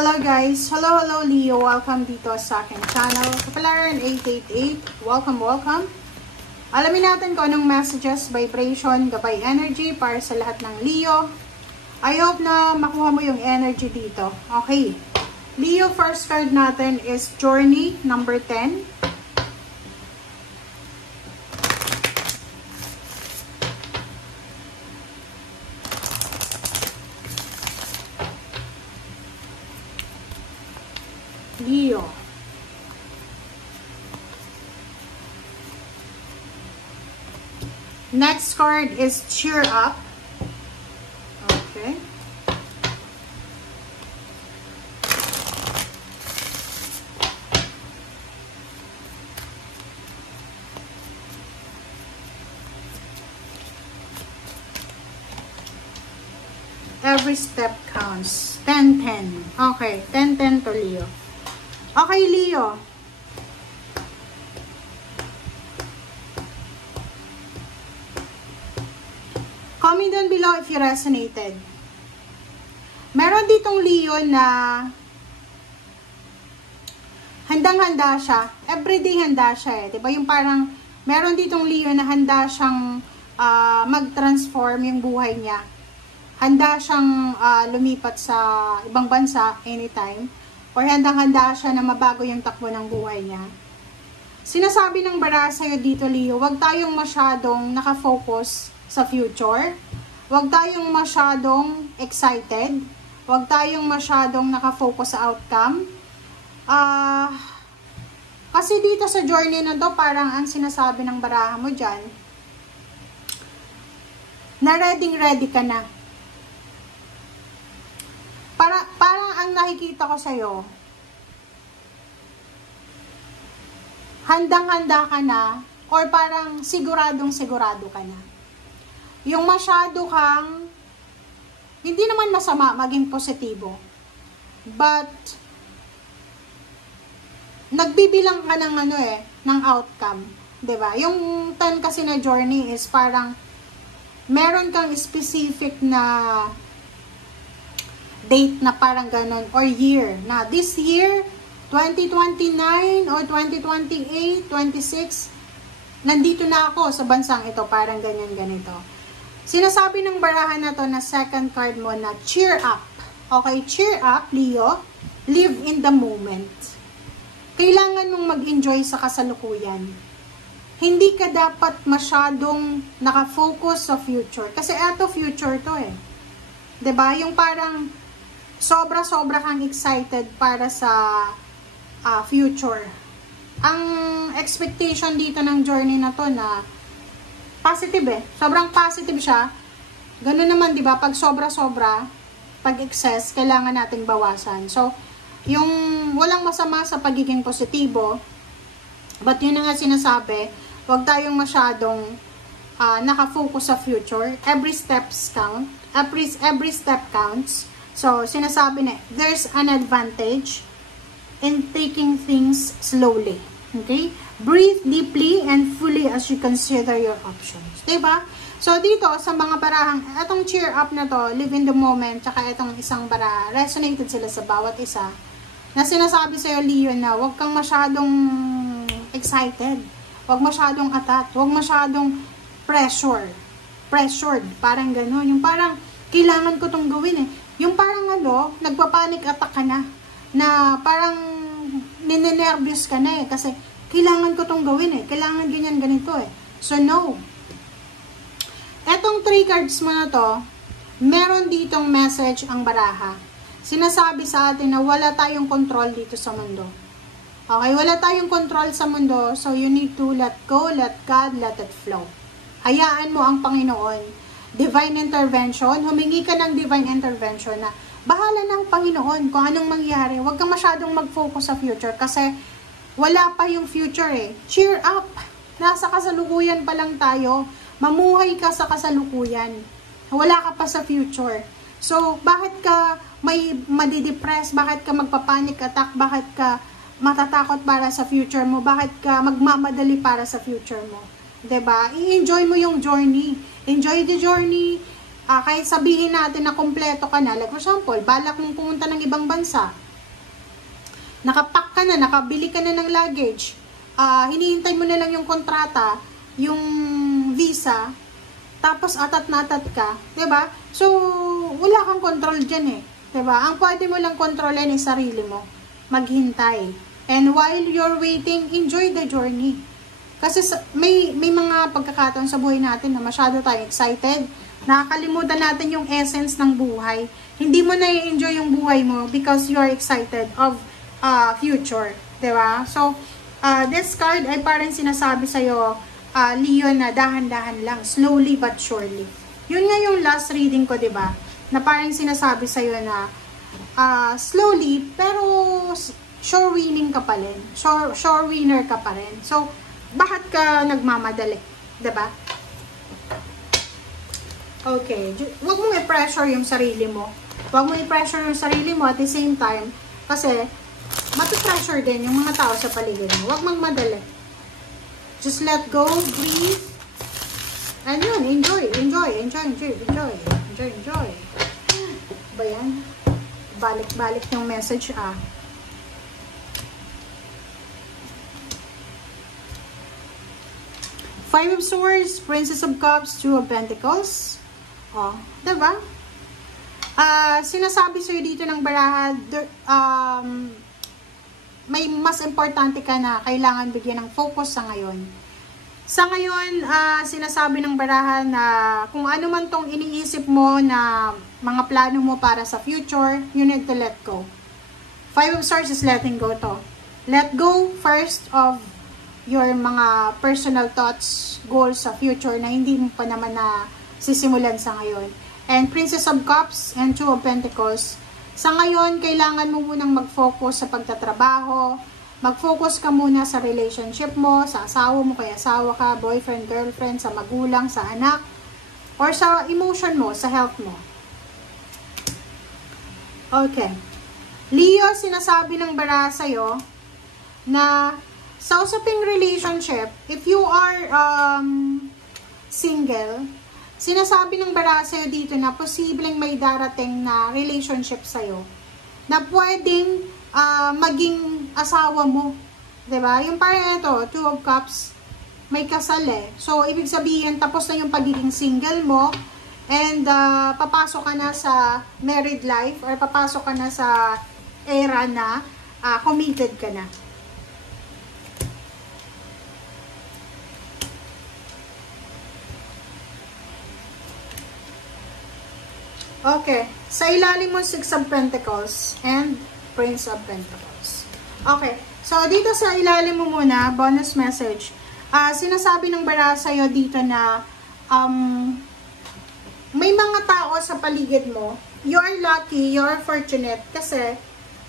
Hello guys! Hello Leo! Welcome dito sa aking channel. Kapalaran 888. Welcome! Alamin natin kung anong messages, vibration, gabay energy para sa lahat ng Leo. I hope na makuha mo yung energy dito. Okay. Leo, first card natin is Journey number 10. Leo. Next card is Cheer Up. Okay. Every step counts. 10-10. Okay, 10-10 to Leo. Okay, Leo. Comment down below if you resonated. Meron ditong Leo na handang-handa siya. Everyday handa siya eh. Diba? Yung parang, meron ditong Leo na handa siyang mag-transform yung buhay niya. Handa siyang lumipat sa ibang bansa anytime. Or handang-handa siya na mabago yung takbo ng buhay niya. Sinasabi ng baraha sa'yo dito, Leo, huwag tayong masyadong nakafocus sa future. Huwag tayong masyadong excited. Huwag tayong masyadong nakafocus sa outcome. Kasi dito sa journey na to, parang ang sinasabi ng baraha mo dyan, na ready ka na. Parang ang nakikita ko sa'yo, handang-handa ka na, or parang siguradong-sigurado ka na. Yung masyado kang, hindi naman masama maging positibo, but, nagbibilang ka ng ng outcome. 'Di ba? Yung 10 kasi na journey is parang, meron kang specific na date na parang ganun, or year, na this year, 2029, or 2028, 26, nandito na ako sa bansang ito, parang ganyan-ganito. Sinasabi ng barahan na to na second card mo na cheer up. Okay, cheer up, Leo. Live in the moment. Kailangan mong mag-enjoy sa kasalukuyan. Hindi ka dapat masyadong nakafocus sa future. Kasi eto future to eh. 'Di ba? Yung parang sobra-sobra kang excited para sa future. Ang expectation dito ng journey na to na positive eh. Sobrang positive siya. Ganun naman, di ba? Pag sobra-sobra, pag excess, kailangan nating bawasan. So, yung walang masama sa pagiging positibo, but yun na nga sinasabi, huwag tayong masyadong nakafocus sa future. Every steps count. Every step counts. So, sinasabi na, there's an advantage in taking things slowly. Okay? Breathe deeply and fully as you consider your options. Diba? So, dito, sa mga barahang, itong cheer up na to, live in the moment, tsaka itong isang baraha, resonated sila sa bawat isa, na sinasabi sa'yo, Leo, na huwag kang masyadong excited, huwag masyadong atat, huwag masyadong pressured, parang gano'n. Yung parang, kailangan ko tong gawin eh. Yung parang nagpa-panic attack ka na parang ninenervyos ka na eh, kasi kailangan ko tong gawin eh, kailangan ganito eh. So no. Etong 3 cards mo na to, meron ditong message ang baraha. Sinasabi sa atin na wala tayong control dito sa mundo. Okay, wala tayong control sa mundo, so you need to let go, let God, let it flow. Hayaan mo ang Panginoon. Divine intervention, humingi ka ng divine intervention na bahala ng Panginoon kung anong mangyari. Huwag kang masyadong mag-focus sa future kasi wala pa yung future eh. Cheer up! Nasa kasalukuyan pa lang tayo. Mamuhay ka sa kasalukuyan. Wala ka pa sa future. So, bakit ka may madidepress? Bakit ka magpapanic attack? Bakit ka matatakot para sa future mo? Bakit ka magmamadali para sa future mo? 'Di ba? I-enjoy mo yung journey. Enjoy the journey. Kahit sabihin natin na kompleto ka na, like for example, balak mong pumunta ng ibang bansa, Nakapack ka na, nakabili ka na ng luggage. Hinihintay mo na lang yung kontrata, yung visa, tapos atat na atat ka, 'di ba? So, wala kang control diyan eh, 'di ba? Ang pwede mo lang kontrolin ay sarili mo. Maghintay. And while you're waiting, enjoy the journey. Kasi may mga pagkakataon sa buhay natin na masyado tayong excited, nakakalimutan natin yung essence ng buhay. Hindi mo na-enjoy yung buhay mo because you're excited of future, 'di ba? So, this card ay parang sinasabi sa'yo, Leo, na dahan-dahan lang, slowly but surely. Yun nga yung last reading ko, 'di ba? Na parang sinasabi sa'yo na slowly, pero sure winning ka pa rin. Sure winner ka pa rin. So, bakit ka nagmamadali? 'Di ba? Okay. Huwag mong i-pressure yung sarili mo. Huwag mong i-pressure yung sarili mo at the same time, kasi mati-pressure din yung mga tao sa paligid mo. Huwag magmadali. Just let go, breathe, and yun, enjoy. Ba yan? Balik-balik yung message, Five of Swords, Princess of Cups, Two of Pentacles. Diba? Sinasabi sa'yo dito ng baraha, may mas importante ka na kailangan bigyan ng focus sa ngayon. Sa ngayon, sinasabi ng baraha na kung ano man tong iniisip mo na mga plano mo para sa future, you need to let go. Five of Swords is letting go to. Let go first of your mga personal thoughts, goals sa future na hindi mo pa naman na sisimulan sa ngayon. And Princess of Cups and Two of Pentacles, sa ngayon, kailangan mo munang mag-focus sa pagtatrabaho, mag-focus ka muna sa relationship mo, sa asawa mo, kaya asawa ka, boyfriend, girlfriend, sa magulang, sa anak, or sa emotion mo, sa health mo. Okay. Leo, sinasabi ng baraha sa'yo na sa usaping relationship, if you are single, sinasabi ng baraha sa'yo dito na posibleng may darating na relationship sa'yo na pwedeng maging asawa mo. Diba? Yung parang ito, Two of Cups, may kasal eh. So, ibig sabihin, tapos na yung pagiging single mo and papasok ka na sa married life or papasok ka na sa era na committed ka na. Okay. Sa ilalim mo, Six of Pentacles and Prince of Pentacles. Okay. So, dito sa ilalim mo muna, bonus message. Sinasabi ng baraha sa'yo dito na may mga tao sa paligid mo, you are lucky, you are fortunate kasi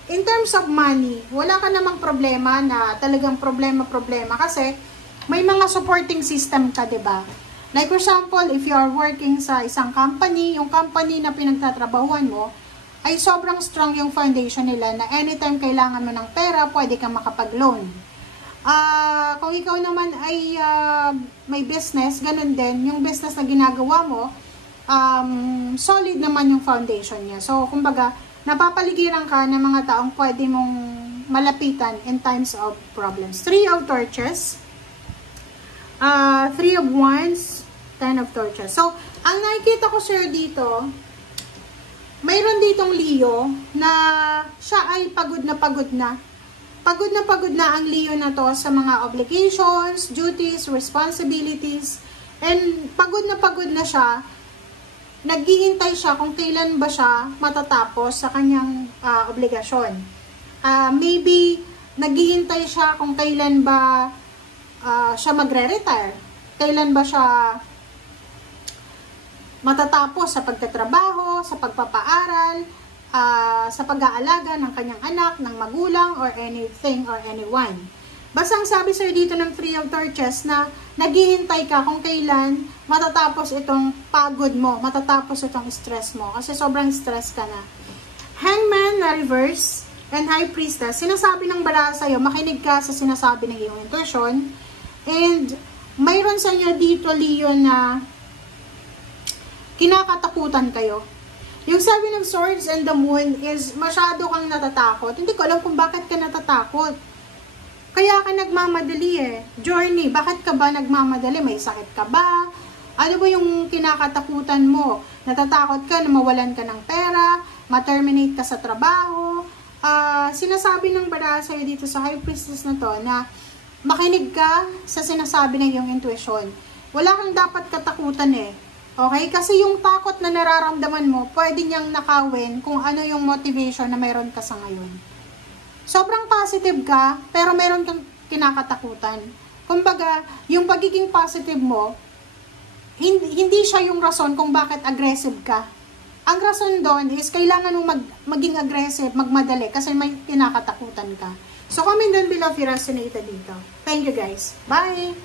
in terms of money, wala ka namang problema na talagang problema kasi may mga supporting system ka, diba? Like for example, if you are working sa isang company, yung company na pinagtatrabahuan mo, ay sobrang strong yung foundation nila na anytime kailangan mo ng pera, pwede kang makapag-loan. Kung ikaw naman ay may business, ganun din, yung business na ginagawa mo, solid naman yung foundation niya. So, kumbaga, napapaligiran ka ng mga taong pwede mong malapitan in times of problems. Three of Torches, Three of Wands, Ten of Torches. So, ang nakikita ko sir dito, mayroon ditong Leo na siya ay pagod na pagod na. Pagod na ang Leo na to sa mga obligations, duties, responsibilities, and pagod na siya. Naghihintay siya kung kailan ba siya matatapos sa kanyang obligasyon. Maybe, naghihintay siya kung kailan ba siya magre-retire. Kailan ba siya matatapos sa pagtatrabaho, sa pagpapaaral, sa pag-aalaga ng kanyang anak, ng magulang, or anything or anyone. Basta ang sabi sa'yo dito ng Three of Torches na naghihintay ka kung kailan matatapos itong pagod mo, matatapos itong stress mo, kasi sobrang stress ka na. Hangman na reverse and High Priestess, sinasabi ng baraha sa'yo, makinig ka sa sinasabi ng iyong intuition, and mayroon sa inyo dito, Leo, na kinakatakutan kayo. Yung Seven of Swords and the Moon is masyado kang natatakot. Hindi ko alam kung bakit ka natatakot. Kaya ka nagmamadali eh. Journey, bakit ka ba nagmamadali? May sakit ka ba? Ano ba yung kinakatakutan mo? Natatakot ka na mawalan ka ng pera, ma-terminate ka sa trabaho. Sinasabi ng baraha sa'yo dito sa High Priestess na to na makinig ka sa sinasabi ng iyong intuition. Wala kang dapat katakutan eh. Okay? Kasi yung takot na nararamdaman mo, pwede niyang nakawin kung ano yung motivation na mayroon ka sa ngayon. Sobrang positive ka, pero mayroon kang kinakatakutan. Kumbaga, yung pagiging positive mo, hindi siya yung rason kung bakit aggressive ka. Ang rason doon is kailangan mo maging aggressive, magmadali, kasi may kinakatakutan ka. So, comment down below if you resonated dito. Thank you guys. Bye!